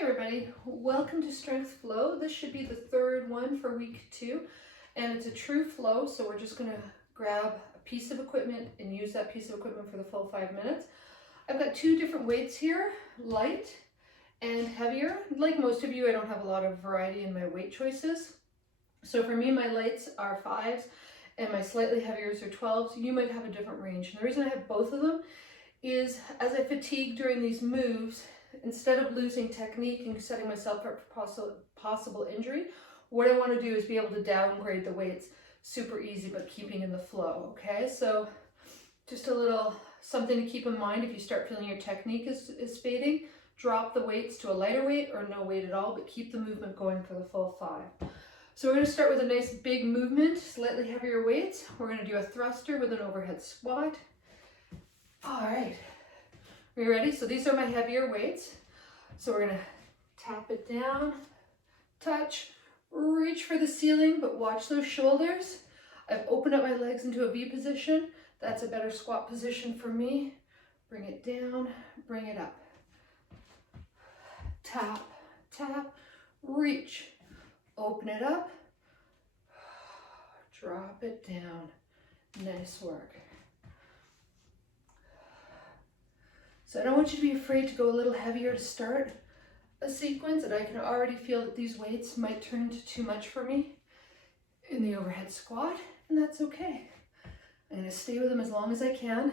Hi everybody, welcome to Strength Flow. This should be the third one for week 2, and it's a true flow, so we're just going to grab a piece of equipment and use that piece of equipment for the full 5 minutes. I've got 2 different weights here, light and heavier. Like most of you, I don't have a lot of variety in my weight choices. So for me, my lights are 5s and my slightly heaviers are 12s. You might have a different range. And the reason I have both of them is as I fatigue during these moves, instead of losing technique and setting myself up for possible injury, what I want to do is be able to downgrade the weights super easy, but keeping in the flow, okay? So just a little something to keep in mind if you start feeling your technique is fading, drop the weights to a lighter weight or no weight at all, but keep the movement going for the full 5. So we're going to start with a nice big movement, slightly heavier weights. We're going to do a thruster with an overhead squat. All right. Are you ready? So these are my heavier weights. So we're going to tap it down, touch, reach for the ceiling, but watch those shoulders. I've opened up my legs into a V position. That's a better squat position for me. Bring it down, bring it up. Tap, tap, reach. Open it up. Drop it down. Nice work. So I don't want you to be afraid to go a little heavier to start a sequence, and I can already feel that these weights might turn into too much for me in the overhead squat, and that's okay. I'm going to stay with them as long as I can.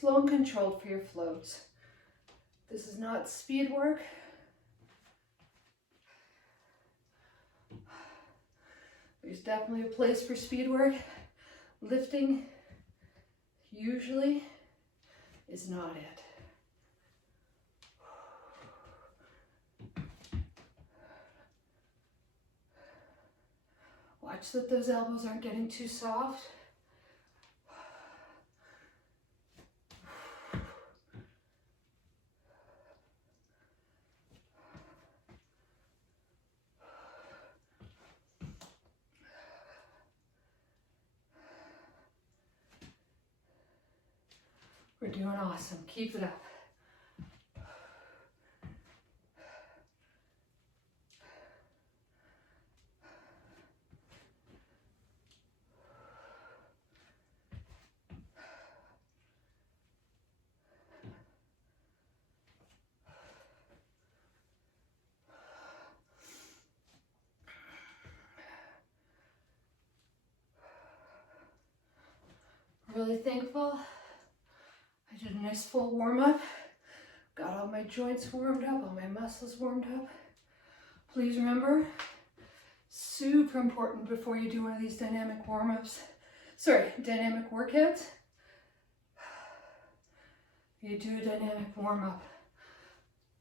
Slow and controlled for your floats. This is not speed work. There's definitely a place for speed work. Lifting usually is not it. Watch that those elbows aren't getting too soft. We're doing awesome. Keep it up. Really thankful. I did a nice full warm up. Got all my joints warmed up, all my muscles warmed up. Please remember, super important before you do one of these dynamic warm-ups. Dynamic workouts. You do a dynamic warm-up.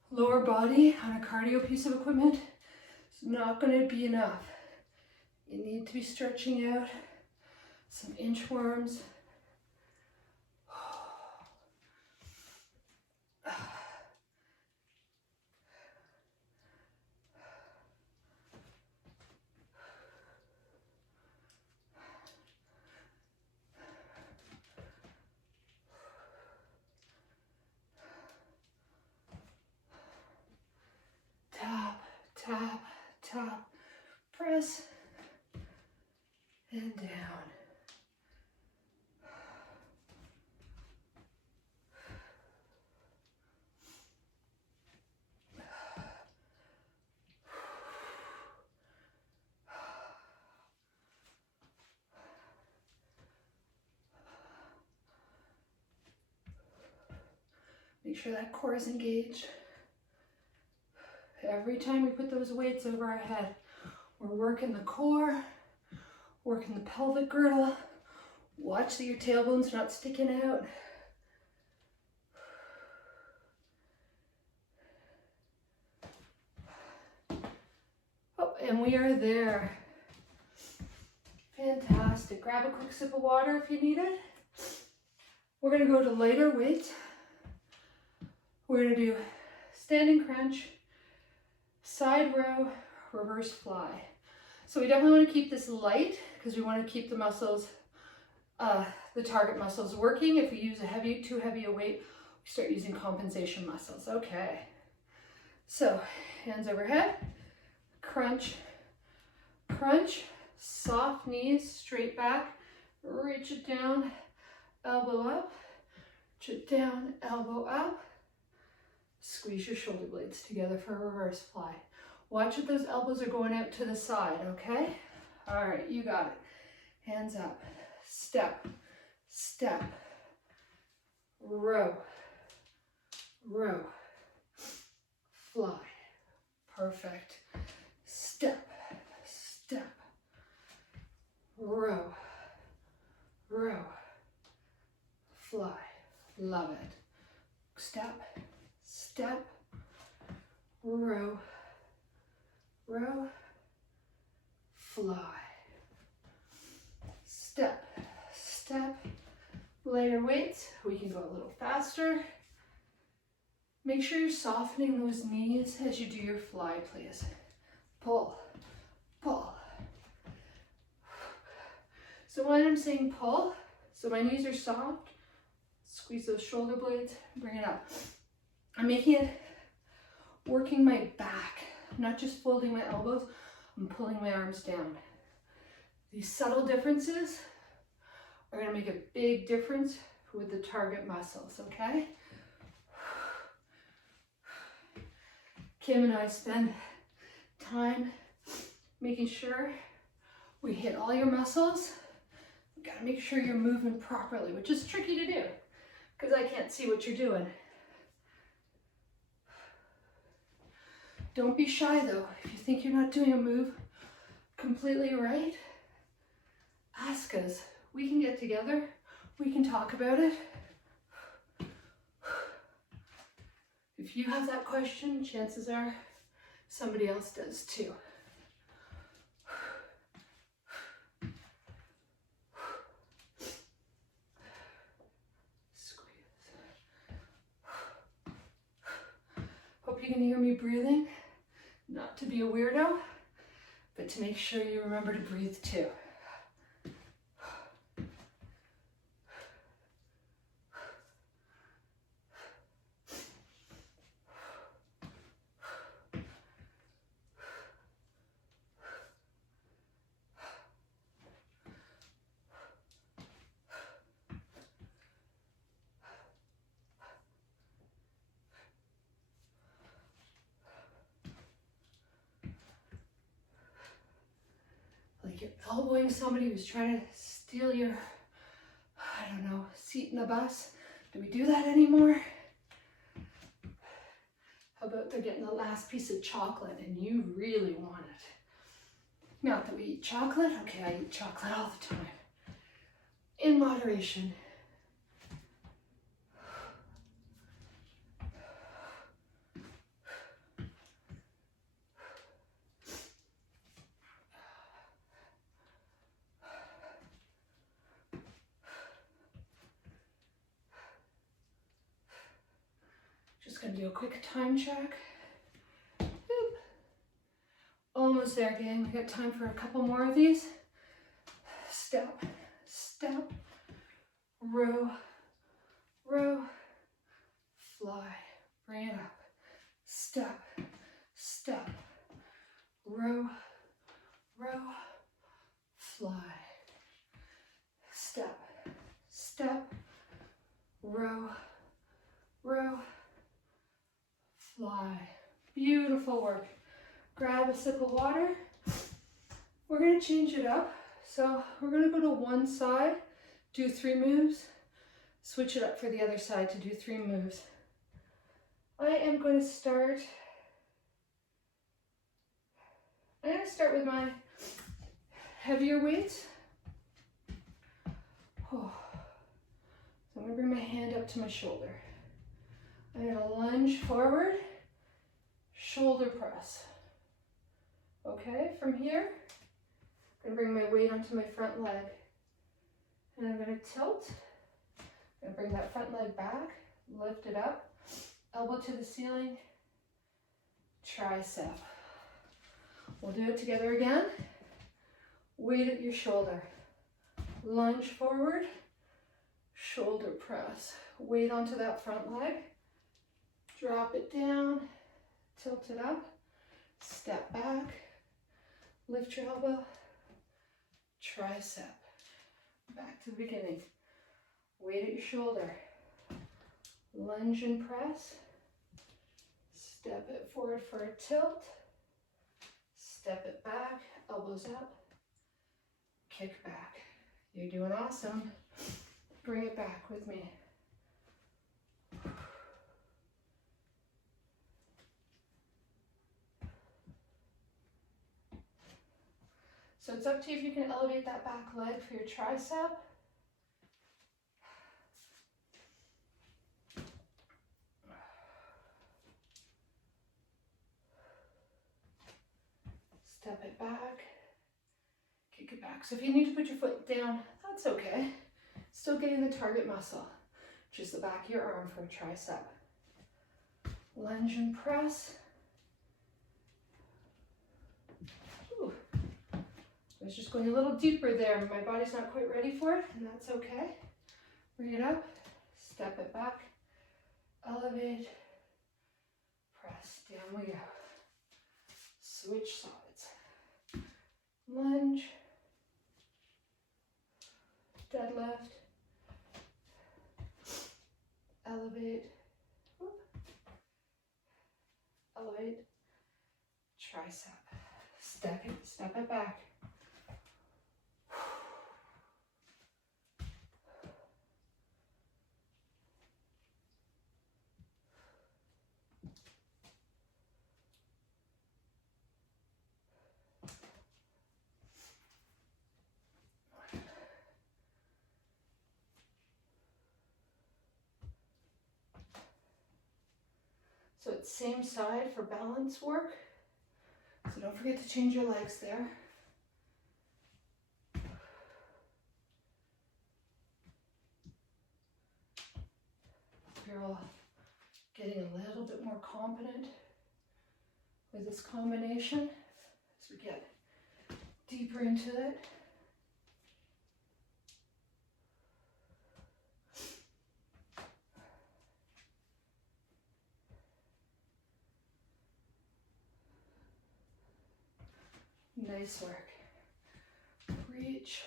Lower body on a cardio piece of equipment is not going to be enough. You need to be stretching out some inchworms. Tap, tap, tap, press, and down. Make sure that core is engaged. Every time we put those weights over our head, we're working the core, Working the pelvic girdle. Watch that your tailbone's not sticking out. Oh, and we are there. Fantastic. Grab a quick sip of water if you need it. We're going to go to lighter weight. We're going to do standing crunch, side row, reverse fly. So we definitely want to keep this light because we want to keep the muscles, the target muscles working. If we use too heavy a weight, we start using compensation muscles. Okay. So hands overhead, crunch, crunch, soft knees, straight back, reach it down, elbow up, reach it down, elbow up. Squeeze your shoulder blades together for a reverse fly. Watch that those elbows are going out to the side, okay? All right, you got it. Hands up, step, step, row, row, fly. Perfect. Step, step, row, row, fly. Love it. Step, step, row, row, fly. Step, step, lighter weights. We can go a little faster. Make sure you're softening those knees as you do your fly, please. Pull, pull. So when I'm saying pull, so my knees are soft, squeeze those shoulder blades, bring it up. I'm making it, working my back, not just folding my elbows, I'm pulling my arms down. These subtle differences are going to make a big difference with the target muscles, okay? Kim and I spend time making sure we hit all your muscles. You gotta make sure you're moving properly, which is tricky to do because I can't see what you're doing. Don't be shy though. If you think you're not doing a move completely right, ask us. We can get together. We can talk about it. If you have that question, chances are somebody else does too. Squeeze. Hope you can hear me breathing. Not to be a weirdo, but to make sure you remember to breathe too. Like you're elbowing somebody who's trying to steal your, I don't know, seat in a bus. Do we do that anymore? How about they're getting the last piece of chocolate and you really want it? Not that we eat chocolate. Okay, I eat chocolate all the time. In moderation. Just gonna do a quick time check. Boop. Almost there, gang. We got time for a couple more of these. Step, step, row, row, fly. Bring it up. Step, step, row, row, fly. Step, step, row, row, fly. Beautiful work. Grab a sip of water. We're going to change it up. So we're going to go to one side, do 3 moves, switch it up for the other side to do 3 moves. I am going to start, I'm going to start with my heavier weights. I'm gonna bring my hand up to my shoulder. I'm gonna lunge forward, shoulder press. Okay, from here, I'm gonna bring my weight onto my front leg. And I'm gonna tilt. I'm gonna bring that front leg back, lift it up, elbow to the ceiling, tricep. We'll do it together again. Weight at your shoulder. Lunge forward, shoulder press. Weight onto that front leg. Drop it down, tilt it up, step back, lift your elbow, tricep. Back to the beginning. Weight at your shoulder. Lunge and press. Step it forward for a tilt. Step it back, elbows up. Kick back. You're doing awesome. Bring it back with me. So it's up to you if you can elevate that back leg for your tricep. Step it back, kick it back. So if you need to put your foot down, that's okay. Still getting the target muscle, which is the back of your arm for a tricep. Lunge and press. Ooh. I was just going a little deeper there. My body's not quite ready for it, and that's okay. Bring it up, step it back, elevate, press, down we go. Switch sides. Lunge, deadlift, elevate, whoop, elevate, tricep. Step it back. So it's same side for balance work. So don't forget to change your legs there. You're all getting a little bit more confident with this combination as we get deeper into it. Nice work. Reach.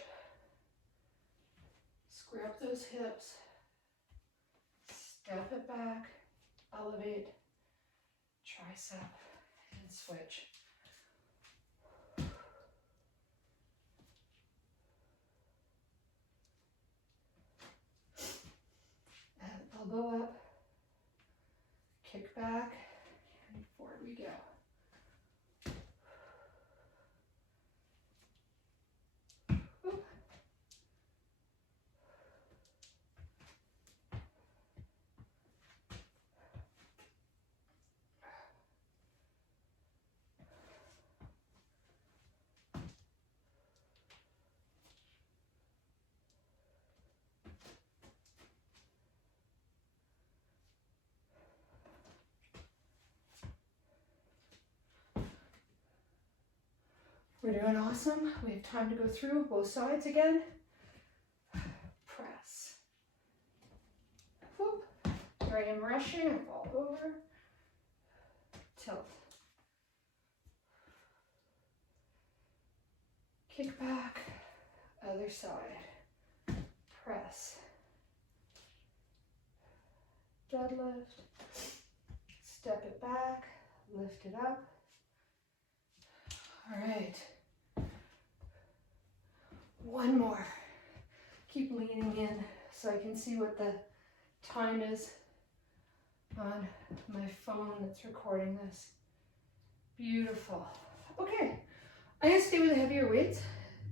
Scrap those hips. Step it back. Elevate. Tricep. And switch. And elbow up. Kick back. And forward we go. We're doing awesome. We have time to go through both sides again. Press. Whoop. Here I am rushing. I fall over. Tilt. Kick back. Other side. Press. Deadlift. Step it back. Lift it up. All right. One more. Keep leaning in so I can see what the time is on my phone that's recording this. Beautiful. Okay, I'm gonna stay with the heavier weights.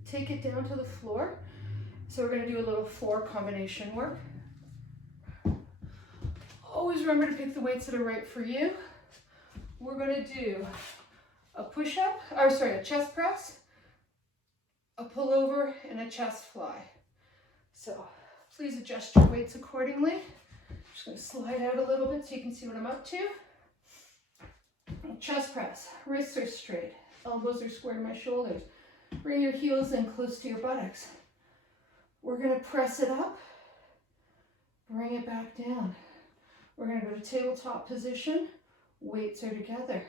Take it down to the floor. So we're gonna do a little floor combination work. Always remember to pick the weights that are right for you. We're going to do a push-up, or sorry, a chest press, a pullover, and a chest fly. So please adjust your weights accordingly. I'm just going to slide out a little bit so you can see what I'm up to. Chest press, wrists are straight, elbows are square to my shoulders. Bring your heels in close to your buttocks. We're going to press it up, bring it back down. We're going to go to tabletop position, weights are together.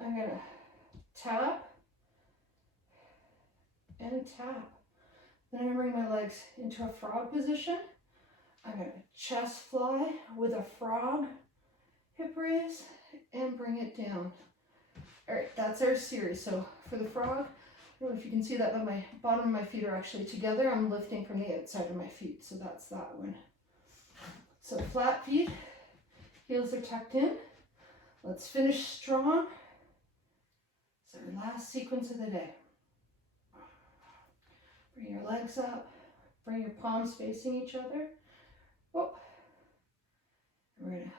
I'm going to tap and tap. Then I'm going to bring my legs into a frog position. I'm going to chest fly with a frog, hip raise, and bring it down. All right, that's our series. So for the frog, I don't know if you can see that, but my bottom of my feet are actually together. I'm lifting from the outside of my feet, so that's that one. So flat feet, heels are tucked in. Let's finish strong. It's our last sequence of the day. Bring your legs up, bring your palms facing each other. Oh. We're going to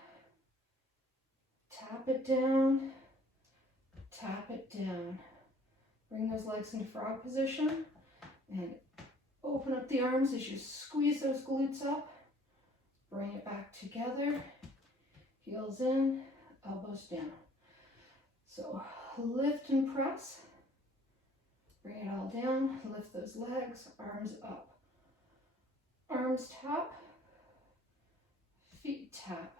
tap it down, tap it down. Bring those legs into frog position and open up the arms as you squeeze those glutes up. Bring it back together, heels in, elbows down. So lift and press. Bring it all down, lift those legs, arms up. Arms tap, feet tap.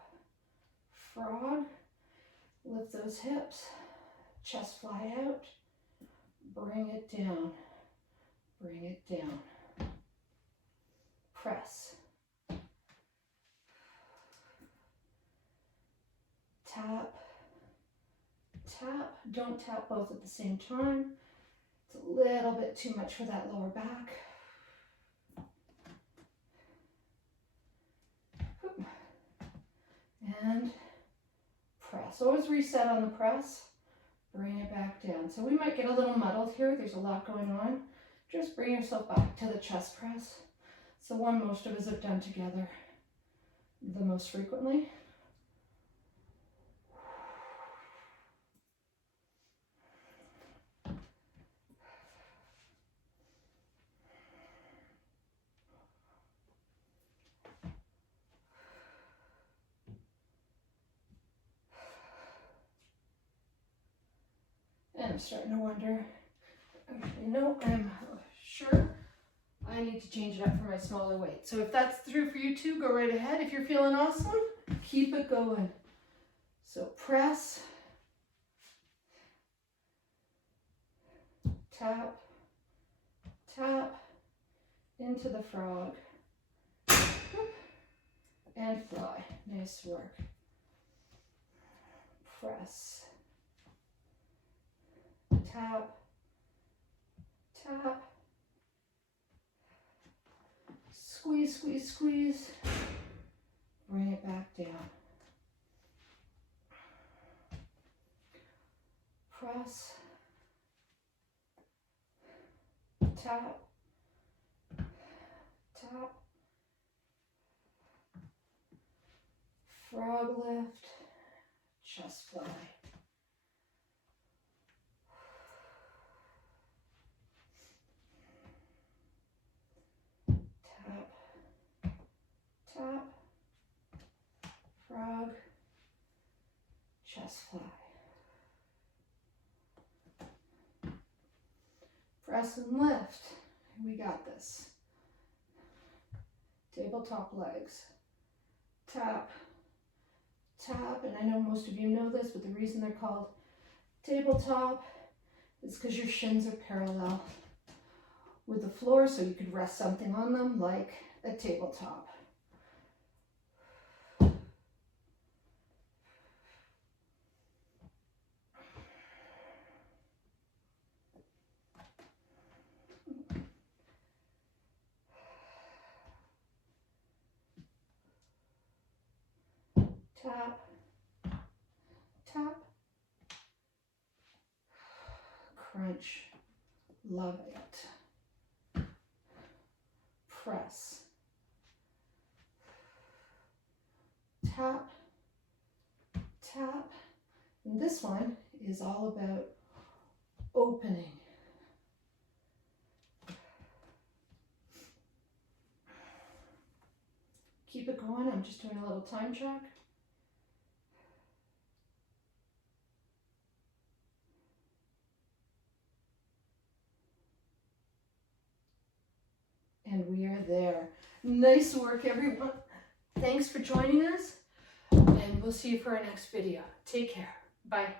Frog, lift those hips, chest fly out. Bring it down, bring it down. Press. Tap, tap. Don't tap both at the same time. It's a little bit too much for that lower back. And press. Always reset on the press. Bring it back down. So we might get a little muddled here. There's a lot going on. Just bring yourself back to the chest press. It's the one most of us have done together the most frequently. And I'm starting to wonder, I'm sure I need to change it up for my smaller weight. So if that's true for you too, go right ahead. If you're feeling awesome, keep it going. So press, tap, tap, into the frog, and fly. Nice work. Press, tap, tap, squeeze, squeeze, squeeze, bring it back down. Press, tap, tap, frog lift, chest fly. Tap, frog, chest fly. Press and lift. We got this. Tabletop legs. Tap, tap, and I know most of you know this, but the reason they're called tabletop is because your shins are parallel with the floor, so you could rest something on them like a tabletop. Tap, tap, crunch, love it. Press, tap, tap. And this one is all about opening. Keep it going. I'm just doing a little time check. And we are there. Nice work, everyone. Thanks for joining us, and we'll see you for our next video. Take care. Bye.